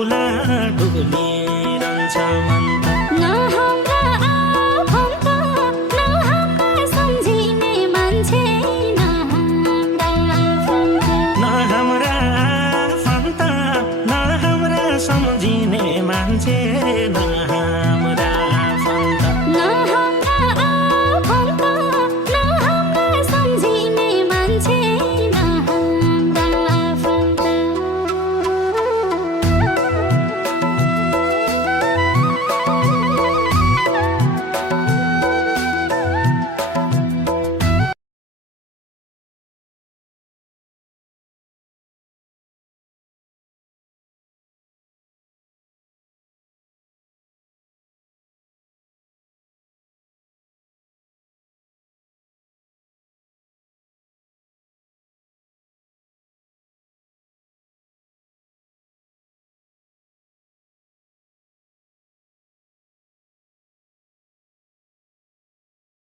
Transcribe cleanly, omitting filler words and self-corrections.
डुला डुलिरहन्छ मन त। न हाम्रा आफन्त न हाम्रा सम्झिने मान्छे न हाम्रा आफन्त न हाम्रा सम्झिने मान्छे